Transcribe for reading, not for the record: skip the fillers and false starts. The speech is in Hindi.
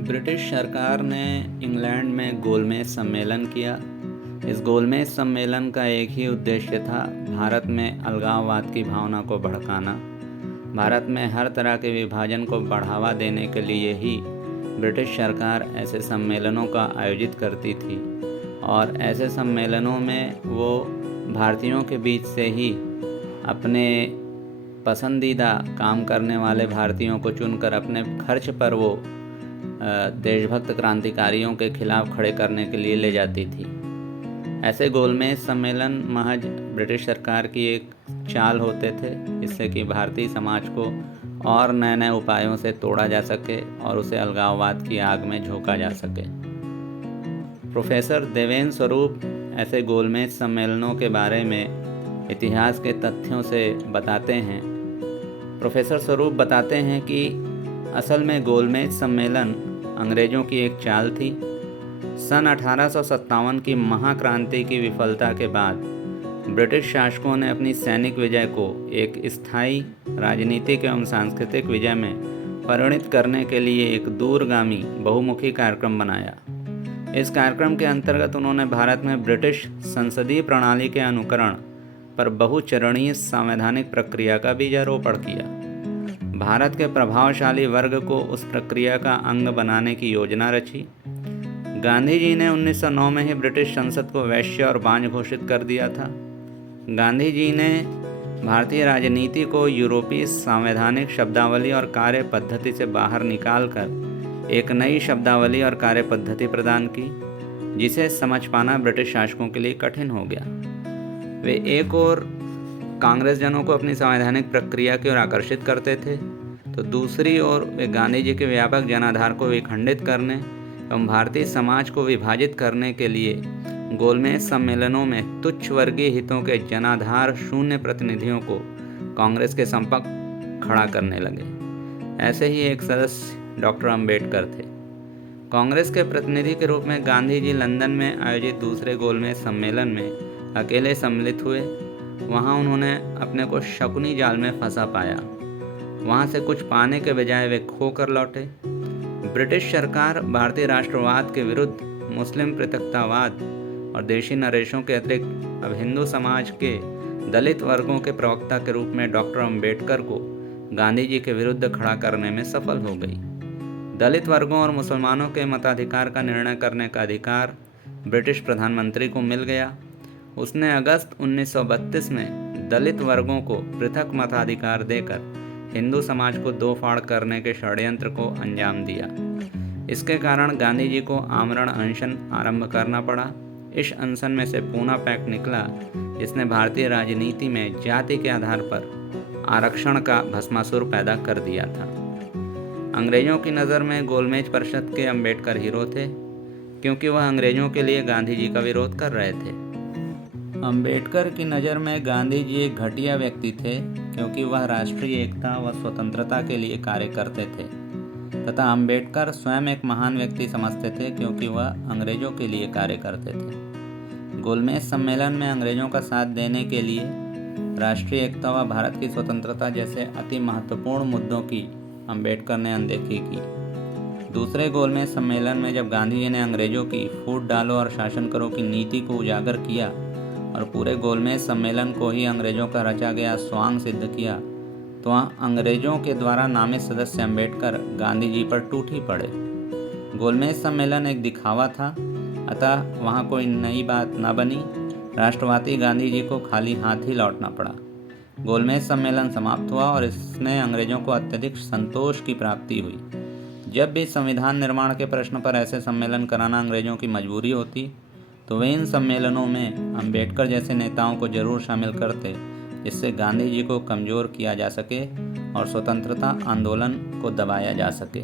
ब्रिटिश सरकार ने इंग्लैंड में गोलमेज सम्मेलन किया। इस गोलमेज सम्मेलन का एक ही उद्देश्य था, भारत में अलगाववाद की भावना को भड़काना। भारत में हर तरह के विभाजन को बढ़ावा देने के लिए ही ब्रिटिश सरकार ऐसे सम्मेलनों का आयोजित करती थी और ऐसे सम्मेलनों में वो भारतीयों के बीच से ही अपने पसंदीदा काम करने वाले भारतीयों को चुनकर अपने खर्च पर वो देशभक्त क्रांतिकारियों के खिलाफ खड़े करने के लिए ले जाती थी। ऐसे गोलमेज सम्मेलन महज ब्रिटिश सरकार की एक चाल होते थे, जिससे कि भारतीय समाज को और नए नए उपायों से तोड़ा जा सके और उसे अलगाववाद की आग में झोंका जा सके। प्रोफेसर देवेंद्र स्वरूप ऐसे गोलमेज सम्मेलनों के बारे में इतिहास के तथ्यों से बताते हैं। प्रोफेसर स्वरूप बताते हैं कि असल में गोलमेज सम्मेलन अंग्रेज़ों की एक चाल थी। सन 1857 की महाक्रांति की विफलता के बाद ब्रिटिश शासकों ने अपनी सैनिक विजय को एक स्थायी राजनीतिक एवं सांस्कृतिक विजय में परिणत करने के लिए एक दूरगामी बहुमुखी कार्यक्रम बनाया। इस कार्यक्रम के अंतर्गत उन्होंने भारत में ब्रिटिश संसदीय प्रणाली के अनुकरण पर बहुचरणीय संवैधानिक प्रक्रिया का बीजारोपण किया। भारत के प्रभावशाली वर्ग को उस प्रक्रिया का अंग बनाने की योजना रची। गांधी जी ने 1909 में ही ब्रिटिश संसद को वैश्य और बांझ घोषित कर दिया था। गांधी जी ने भारतीय राजनीति को यूरोपीय संवैधानिक शब्दावली और कार्य पद्धति से बाहर निकालकर एक नई शब्दावली और कार्य पद्धति प्रदान की, जिसे समझ पाना ब्रिटिश शासकों के लिए कठिन हो गया। वे एक और कांग्रेस जनों को अपनी संवैधानिक प्रक्रिया की ओर आकर्षित करते थे, तो दूसरी ओर वे गांधी जी के व्यापक जनाधार को विखंडित करने एवं भारतीय समाज को विभाजित करने के लिए गोलमेज सम्मेलनों में तुच्छ वर्गीय हितों के जनाधार शून्य प्रतिनिधियों को कांग्रेस के समकक्ष खड़ा करने लगे। ऐसे ही एक सदस्य डॉक्टर अंबेडकर थे। कांग्रेस के प्रतिनिधि के रूप में गांधी जी लंदन में आयोजित दूसरे गोलमेज सम्मेलन में अकेले सम्मिलित हुए। वहाँ उन्होंने अपने को शकुनी जाल में फंसा पाया। वहाँ से कुछ पाने के बजाय वे खोकर लौटे। ब्रिटिश सरकार भारतीय राष्ट्रवाद के विरुद्ध मुस्लिम पृथकतावाद और देशी नरेशों के अतिरिक्त अब हिंदू समाज के दलित वर्गों के प्रवक्ता के रूप में डॉक्टर अंबेडकर को गांधी जी के विरुद्ध खड़ा करने में सफल हो गई। दलित वर्गों और मुसलमानों के मताधिकार का निर्णय करने का अधिकार ब्रिटिश प्रधानमंत्री को मिल गया। उसने अगस्त 1932 में दलित वर्गों को पृथक मताधिकार देकर हिंदू समाज को दो फाड़ करने के षड्यंत्र को अंजाम दिया। इसके कारण गांधी जी को आमरण अनशन आरंभ करना पड़ा। इस अनशन में से पूना पैक्ट निकला, जिसने भारतीय राजनीति में जाति के आधार पर आरक्षण का भस्मासुर पैदा कर दिया था। अंग्रेजों की नज़र में गोलमेज परिषद के अंबेडकर हीरो थे, क्योंकि वह अंग्रेजों के लिए गांधी जी का विरोध कर रहे थे। अंबेडकर की नज़र में गांधी जी एक घटिया व्यक्ति थे, क्योंकि वह राष्ट्रीय एकता व स्वतंत्रता के लिए कार्य करते थे, तथा अंबेडकर स्वयं एक महान व्यक्ति समझते थे, क्योंकि वह अंग्रेजों के लिए कार्य करते थे। गोलमेज सम्मेलन में अंग्रेजों का साथ देने के लिए राष्ट्रीय एकता व भारत की स्वतंत्रता जैसे अति महत्वपूर्ण मुद्दों की अंबेडकर ने अनदेखी की। दूसरे गोलमेज सम्मेलन में जब गांधी जी ने अंग्रेजों की फूट डालो और शासन करो की नीति को उजागर किया और पूरे गोलमेज सम्मेलन को ही अंग्रेजों का रचा गया स्वांग सिद्ध किया, तो वहाँ अंग्रेजों के द्वारा नामित सदस्य अंबेडकर गांधी जी पर टूट ही पड़े। गोलमेज सम्मेलन एक दिखावा था, अतः वहाँ कोई नई बात न बनी। राष्ट्रवादी गांधी जी को खाली हाथ ही लौटना पड़ा। गोलमेज सम्मेलन समाप्त हुआ और इसमें अंग्रेजों को अत्यधिक संतोष की प्राप्ति हुई। जब भी संविधान निर्माण के प्रश्न पर ऐसे सम्मेलन कराना अंग्रेजों की मजबूरी होती, तो वे इन सम्मेलनों में अंबेडकर जैसे नेताओं को जरूर शामिल करते, जिससे गांधी जी को कमज़ोर किया जा सके और स्वतंत्रता आंदोलन को दबाया जा सके।